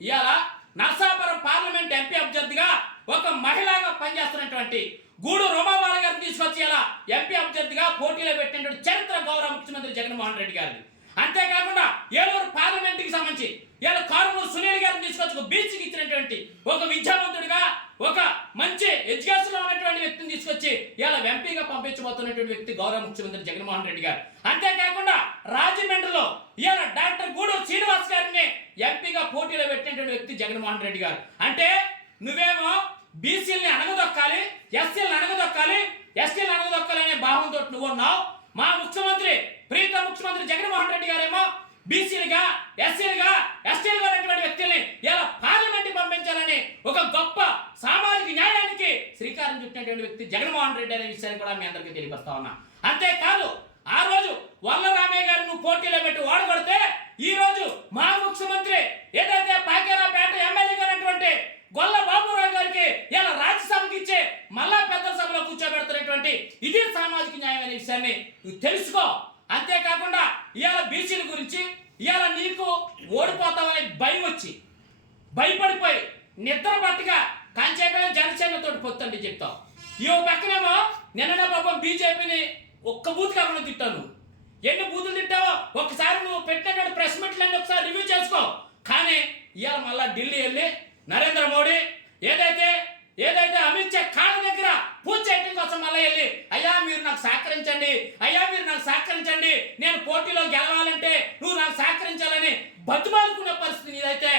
ఇవాళ Narsapuram parliament MP అభ్యర్థిగా ఒక మహిళగా పనిచేస్తున్నటువంటి గూడు రోమాబాల గారిని తీసుకొచ్చి ఇలా ఎంపీ అభ్యర్థిగా పోటీలో పెట్టినటువంటి చరిత్ర గౌరవ ముఖ్యమంత్రి జగన్మోహన్ రెడ్డి గారిది అంతేకాకుండా ఏలూరు పార్లమెంట్కి సంబంధించి ఇలా కారుమూరు సునీల్ గారిని తీసుకొచ్చి బీచ్కి ఇచ్చినటువంటి ఒక విద్యావంతుడిగా నుంచి ఇలా ఎంపీగా పంపించబోతున్నటువంటి వ్యక్తి గౌరవ ముఖ్యమంత్రి జగన్మోహన్ రెడ్డి గారు. అంతేకాకుండా రాజమండ్రిలో ఇలా డాక్టర్ గూడూరు శ్రీనివాస్ గారిని ఎంపీగా పోటీలో పెట్టినటువంటి వ్యక్తి జగన్మోహన్ రెడ్డి గారు. అంటే నువ్వేమో బీసీలని అనగదొక్కాలి ఎస్సీలను అనగదొక్కాలి ఎస్టీలను అనగదొక్కాలి అనే భావంతో నువ్వు ఉన్నావు. మా ముఖ్యమంత్రి ప్రీత ముఖ్యమంత్రి జగన్మోహన్ రెడ్డి గారేమో బీసీలుగా ఎస్సీలుగా ఎస్టీలుగా ఉన్నటువంటి వ్యక్తుల్ని ఇలా పార్లమెంట్ పంపించాలని ఒక గొప్ప శ్రీకారం చుట్టినటువంటి వ్యక్తి జగన్మోహన్ రెడ్డి అనే విషయాన్ని కూడా మీ అందరికీ తెలియపరుస్తా ఉన్నా. అంతేకాదు ఆ రోజు వల్లరామయ్య గారు నువ్వు పోటీలో పెట్టి ఓడగొడితే ఈ రోజు మా ముఖ్యమంత్రి ఏదైతే పాకేరాపేట ఎమ్మెల్యే గారైనటువంటి గొల్ల బాబురావు గారికి ఇలా రాజ్యసభకి ఇచ్చే మళ్ళా పెద్ద సభలో కూర్చోబెడుతున్నటువంటి ఇది సామాజిక న్యాయం అనే విషయాన్ని నువ్వు తెలుసుకో. అంతేకాకుండా ఇవాళ బీసీల గురించి ఇవాళ నీకు ఓడిపోతామనే భయం వచ్చి భయపడిపోయి నిద్ర పట్టుగా కంచేపైన జనసేనతో పొత్తండి చెప్తావు ఈ పక్కనేమో నిన్న పాపం బీజేపీని ఒక్క బూత్ కాకుండా తిట్టాను. నువ్వు ఎన్ని బూతులు తిట్టావో ఒకసారి నువ్వు పెట్టినటువంటి ప్రెస్ మీట్లన్నీ ఒకసారి రివ్యూ చేసుకో. కానీ ఇవాళ మళ్ళా ఢిల్లీ వెళ్ళి నరేంద్ర మోడీ ఏదైతే ఏదైతే అమిత్ షా కాళ్ళ దగ్గర పూజ చేయటం కోసం మళ్ళీ వెళ్ళి అయ్యా మీరు నాకు సహకరించండి అయ్యా మీరు నాకు సహకరించండి నేను పోటీలో గెలవాలంటే నువ్వు నాకు సహకరించాలని బతిమాలుకునే పరిస్థితి ఇదైతే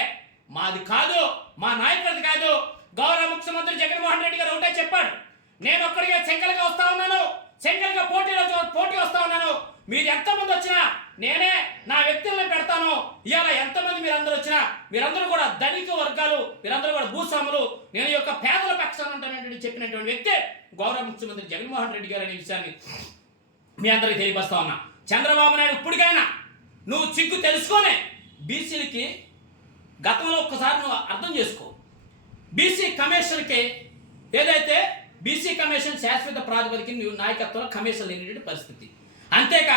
మాది కాదు మా నాయకుడిది కాదు గౌరవ ముఖ్యమంత్రి జగన్మోహన్ రెడ్డి గారు ఒకటే చెప్పాడు. నేను ఒక్కడిగా సెంకల్గా వస్తా ఉన్నాను సెంకల్గా పోటీలో పోటీ వస్తా ఉన్నాను. మీరు ఎంతమంది వచ్చినా నేనే నా వ్యక్తులను పెడతాను. ఇవాళ ఎంతమంది మీరందరూ వచ్చినా మీరందరూ కూడా ధనిక వర్గాలు మీరందరూ కూడా భూస్వాములు నేను యొక్క పేదల పక్షాన ఉంటానని చెప్పినటువంటి వ్యక్తి గౌరవ ముఖ్యమంత్రి జగన్మోహన్ రెడ్డి గారు అనే విషయాన్ని మీ అందరికి తెలియపరుస్తా ఉన్నా. చంద్రబాబు నాయుడు ఇప్పటికైనా నువ్వు చిక్కు తెలుసుకొని బీసీలకి గతంలో ఒక్కసారి నువ్వు అర్థం చేసుకో. బీసీ కమిషన్కి ఏదైతే బీసీ కమిషన్ శాశ్వత ప్రాతిపదికన నాయకత్వంలో కమిషన్ లేనిటువంటి పరిస్థితి. అంతేకాక